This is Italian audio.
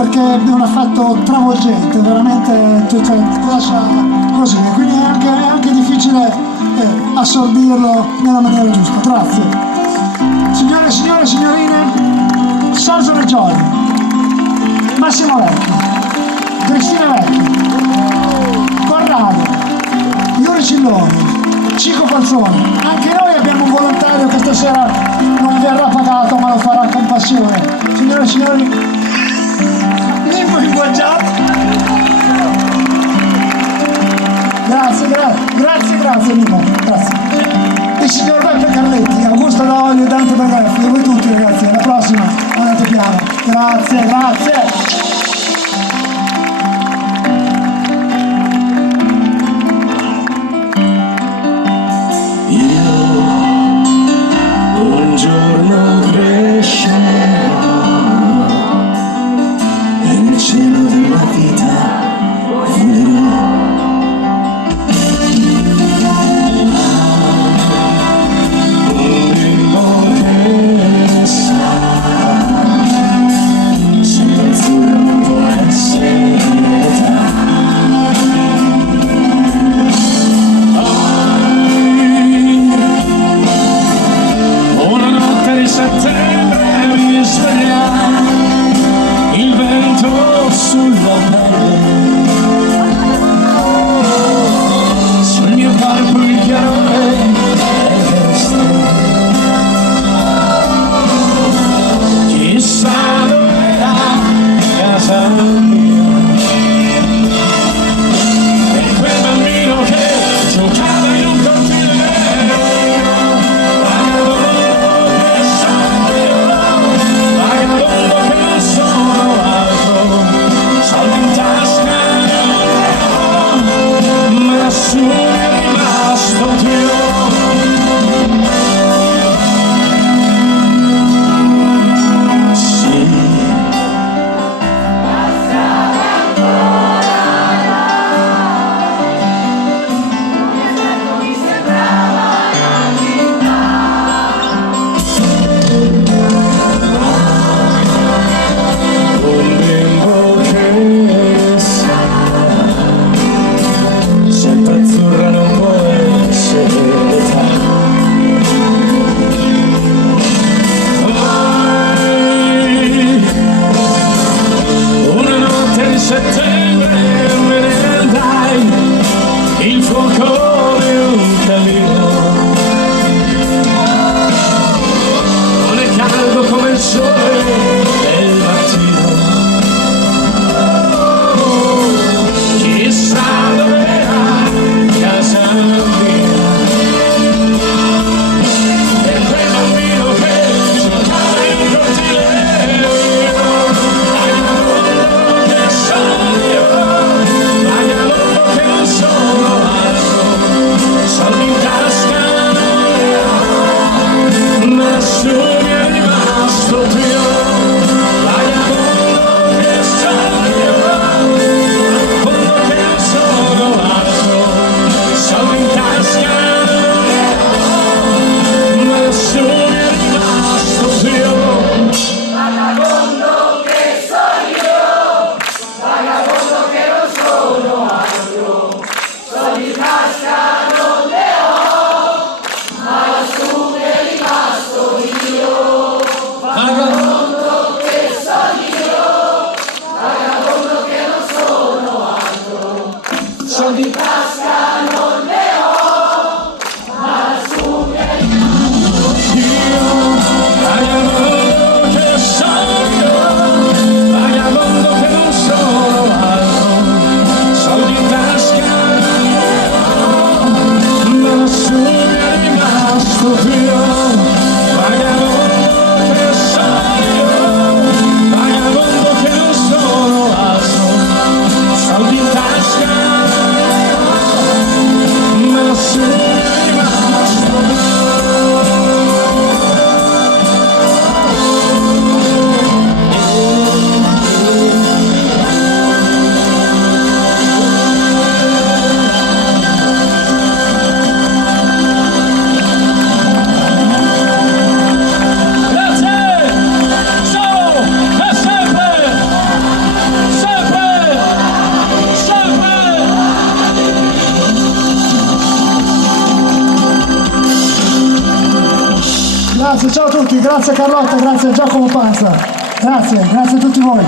perché è un effetto travolgente, veramente ti lascia così, e quindi è anche difficile assorbirlo nella maniera giusta. Grazie. Signore e signore, signorine, Sergio Reggioli, Massimo Vecchi, Cristina Vecchi, Corrado, Iuri Cilloni, Cico Falzone. Anche noi abbiamo un volontario che stasera non verrà pagato, ma lo farà con passione. Signore e signori, Mimmo Inguaggiato. Grazie Mimmo, grazie. Il signor Beppe Carletti, Augusto D'Olio e Dante Bagaffi, e voi tutti ragazzi, alla prossima, andate piano. Grazie. Sempre azzurro grazie Carlotta, grazie a Giacomo Panza, grazie a tutti voi.